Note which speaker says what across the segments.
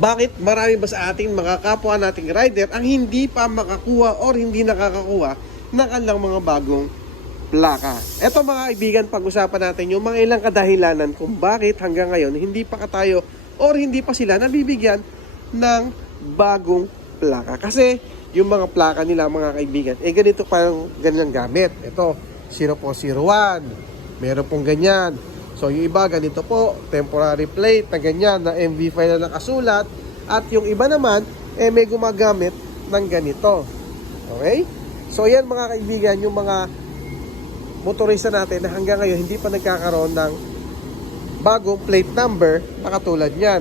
Speaker 1: bakit marami ba sa ating mga kapwa nating rider ang hindi pa makakuha or hindi nakakakuha ng kanilang mga bagong plaka. Eto mga kaibigan, pag-usapan natin yung mga ilang kadahilanan kung bakit hanggang ngayon hindi pa ka tayo or hindi pa sila nabibigyan ng bagong plaka. Kasi yung mga plaka nila mga kaibigan, eh ganito parang ganyan gamit. Ito, 0401, meron pong ganyan. So yung iba ganito po, temporary plate na ganyan na MV5 na nakasulat at yung iba naman eh may gumagamit ng ganito. Okay? So yan mga kaibigan, yung mga motorista natin na hanggang ngayon hindi pa nagkakaroon ng bagong plate number na katulad niyan.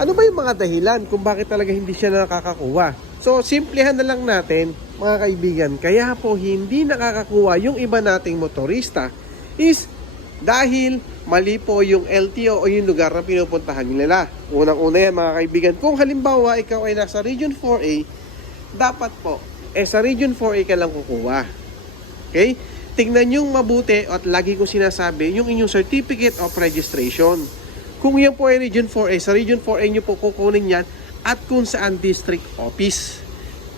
Speaker 1: Ano ba yung mga dahilan kung bakit talaga hindi siya nakakakuha? So, simplihan na lang natin, mga kaibigan, kaya po hindi nakakakuha yung iba nating motorista is dahil mali po yung LTO o yung lugar na pinupuntahan nila. Unang-una yan mga kaibigan, kung halimbawa ikaw ay nasa Region 4A, dapat po, eh sa Region 4A ka lang kukuha. Okay? Tingnan yung mabuti at lagi ko sinasabi, yung inyong certificate of registration. Kung yan po ay Region 4A, sa Region 4A nyo po kukunin yan at kung saan district office.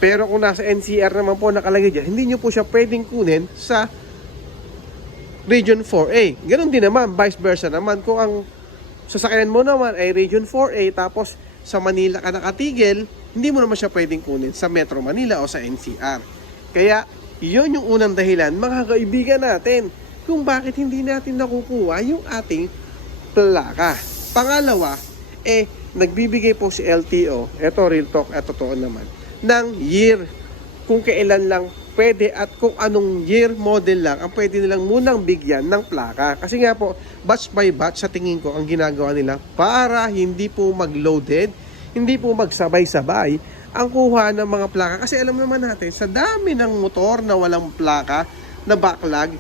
Speaker 1: Pero kung nasa NCR naman po nakalagay dyan, hindi nyo po siya pwedeng kunin sa Region 4A. Ganon din naman, vice versa naman. Kung ang sasakyan mo naman ay Region 4A tapos sa Manila ka nakatigil, hindi mo naman siya pwedeng kunin sa Metro Manila o sa NCR. Kaya, yun yung unang dahilan, mga kaibigan natin, kung bakit hindi natin nakukuha yung ating plaka. Pangalawa, eh, nagbibigay po si LTO, eto real talk, eto totoo naman, ng year kung kailan lang pwede at kung anong year model lang ang pwede nilang munang bigyan ng plaka. Kasi nga po, batch by batch sa tingin ko ang ginagawa nila para hindi po mag-loaded, hindi po magsabay-sabay ang kuha ng mga plaka. Kasi alam naman natin, sa dami ng motor na walang plaka, na backlog,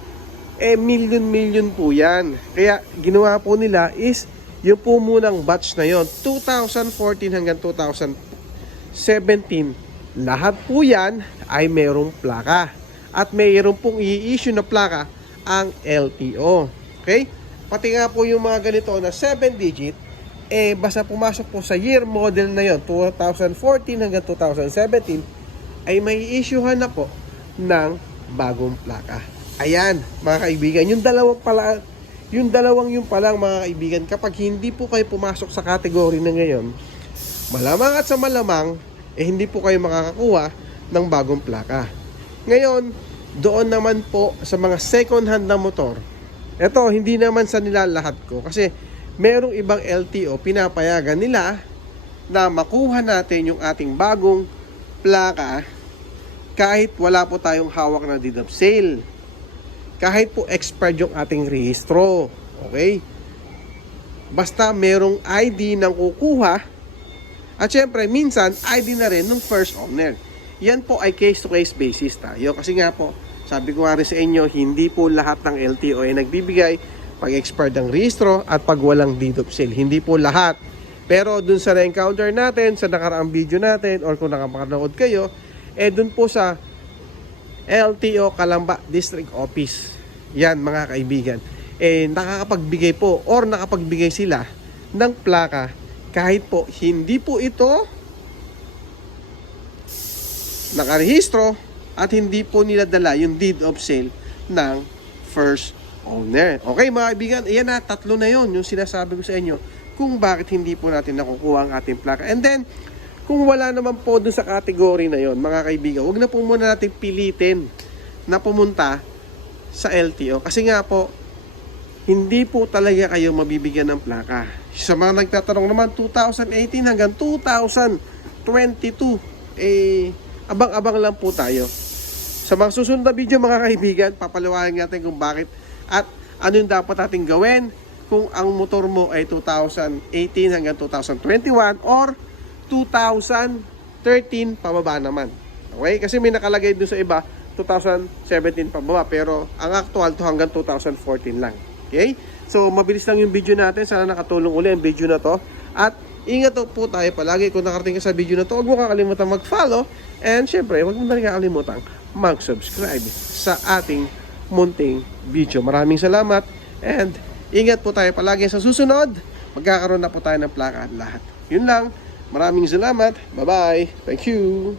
Speaker 1: eh million-million po yan. Kaya ginawa po nila is yung po munang batch na yon 2014 hanggang 2017 lahat po yan ay mayroong plaka. At mayroong pong i-issue na plaka ang LTO. Okay? Pati nga po yung mga ganito na 7 digit, eh basta pumasok po sa year model na yon 2014 hanggang 2017, ay may issuehan na po ng bagong plaka. Ayan, mga kaibigan, yung dalawang pala, yung dalawang yung palang mga kaibigan, kapag hindi po kayo pumasok sa category na ngayon, malamang at sa malamang, eh hindi po kayo makakakuha ng bagong plaka. Ngayon, doon naman po sa mga second hand na motor, ito, hindi naman sa nila lahat ko. Kasi merong ibang LTO, pinapayagan nila na makuha natin yung ating bagong plaka kahit wala po tayong hawak na deed of sale. Kahit po expired yung ating rehistro. Okay? Basta merong ID ng kukuha at syempre, minsan, ID na rin ng first owner. Yan po ay case-to-case basis tayo. Kasi nga po, sabi ko nga rin sa inyo, hindi po lahat ng LTO ay nagbibigay pag expired ang rehistro at pag walang deed of sale. Hindi po lahat. Pero dun sa na-encounter natin, sa nakaraang video natin, or kung nakapanood kayo, eh dun po sa LTO Kalamba District Office. Yan mga kaibigan. Eh nakakapagbigay po or nakapagbigay sila ng plaka kahit po hindi po ito nakarehistro at hindi po nila dala yung deed of sale ng first owner. Okay mga kaibigan, ayan na, tatlo na yon yung sinasabi ko sa inyo kung bakit hindi po natin nakukuha ang ating plaka. And then, kung wala naman po dun sa category na yon mga kaibigan, wag na po muna natin pilitin na pumunta sa LTO. Kasi nga po, hindi po talaga kayo mabibigyan ng plaka. Sa mga nagtatanong naman, 2018 hanggang 2022, eh, abang-abang lang po tayo. Sa mga susunod na video mga kaibigan, papaliwanag natin kung bakit at ano yung dapat natin gawin kung ang motor mo ay 2018 hanggang 2021 or 2013 pababa naman. Okay? Kasi may nakalagay dun sa iba, 2017 pababa. Pero ang actual to hanggang 2014 lang. Okay? So, mabilis lang yung video natin. Sana nakatulong uli ang video na to. At ingat po tayo palagi kung nakarating ka sa video na to. Huwag mo kakalimutan mag-follow. And syempre, huwag mo na rin kakalimutan mag-subscribe sa ating munting video. Maraming salamat. And ingat po tayo palagi sa susunod. Magkakaroon na po tayo ng plaka at lahat. Yun lang. Maraming salamat. Bye-bye. Thank you.